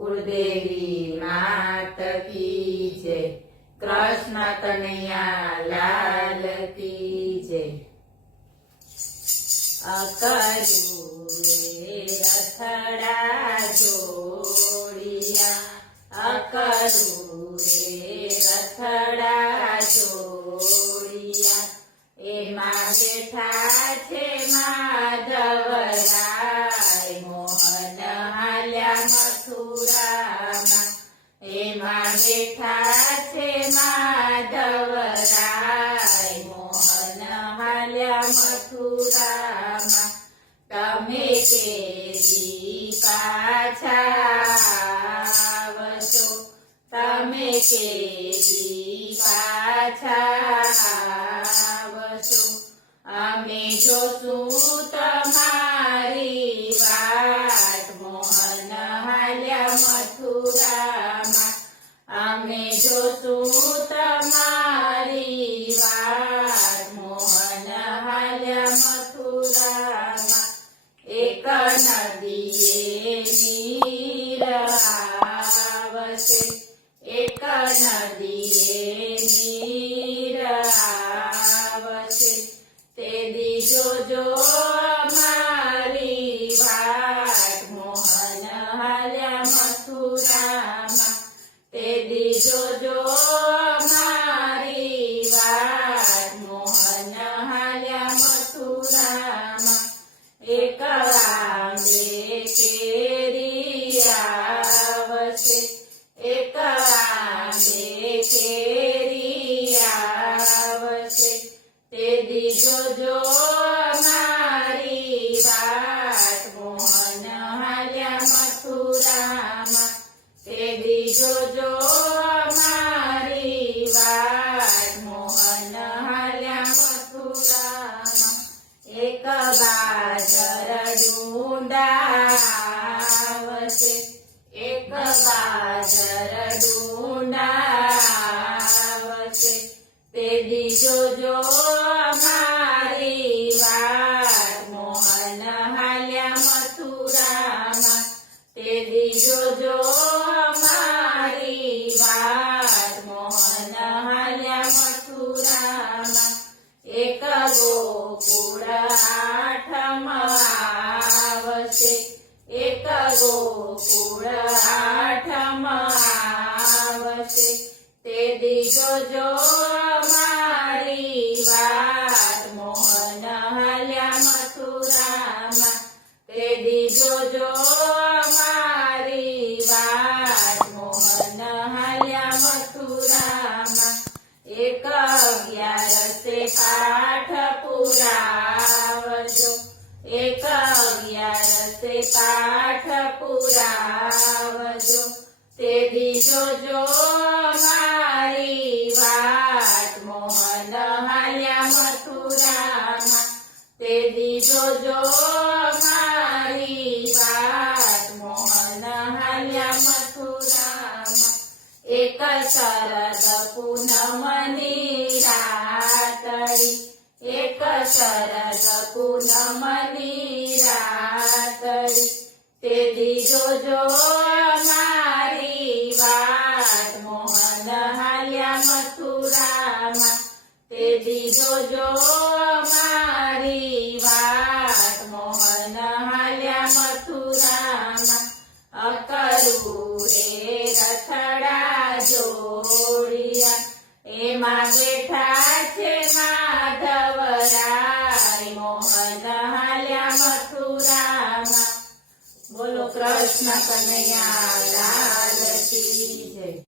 कुलदेवी मात की जय। कृष्ण कन्हैया लाल की जय। अकरू रे रथड़ा जोड़िया, अकरू रे रथड़ा जोड़िया, एमा बेठा छे माधवराय मोहन हाल्या मथुरामा, एमा बेठा छे माधवराय मोहन हाल्या मथुरामा। तमे केदी पाछा आवशो, तमे केदी पाछा आवशो, अमे जोशुं तमारी वाट मोहन हाल्या मथुरामा, अमे जोशुं तमारी वाट मोहन हाल्या मथुरामा। एक नदीए नीर आवशे, एक नदीए नीर आवशे, तेदी जोजो अमारी वाट मोहन हाल्या मथुरामा, तेदी जोजो अमारी वाट मोहन हाल्या मथुरामा। एक आंबे केरी आवशे, एक आंबे केरी आवशे, तेदी जोजो अमारी वाट मोहन हाल्या मथुरामा, तेदी जोजो अमारी वाट मोहन हाल्या मथुरामा। एक बाजर डूंडा आवशे, एक बाजर डूंडा आवशे, तेदी जोजो अमारी वाट मोहन हाल्या मथुरामा, तेदी जोजो अमारी वाट मोहन हाल्या मथुरामा। एक गोकुळ आठम आवशे, एक गोकुळ आठम आवशे, तेदी जोजो अमारी वाट मोहन हाल्या मथुरामा, तेदी जोजो अमारी वाट मोहन हाल्या मथुरामा। एक 11 पाठ पुरावजो, एक 11 पाठ पुरावजो, तेदी जोजो अमारी वाट मोहन हाल्या मथुरामा, तेदी जोजो अमारी वाट मोहन हाल्या मथुरामा। एक शरद पूनमनी रातड़ी, एक शरद पूनमनी रातड़ी, तेदी जोजो अमारी वाट मोहन हाल्या मथुरामा, तेदी जोजो अमारी वाट मोहन हाल्या मथुरामा। अकरू रे रथड़ा जोड़िया, एमा बेठा छे माधवराय मोहन हाल्या मथुरामा। बोलो कृष्ण कन्हैया लाल की।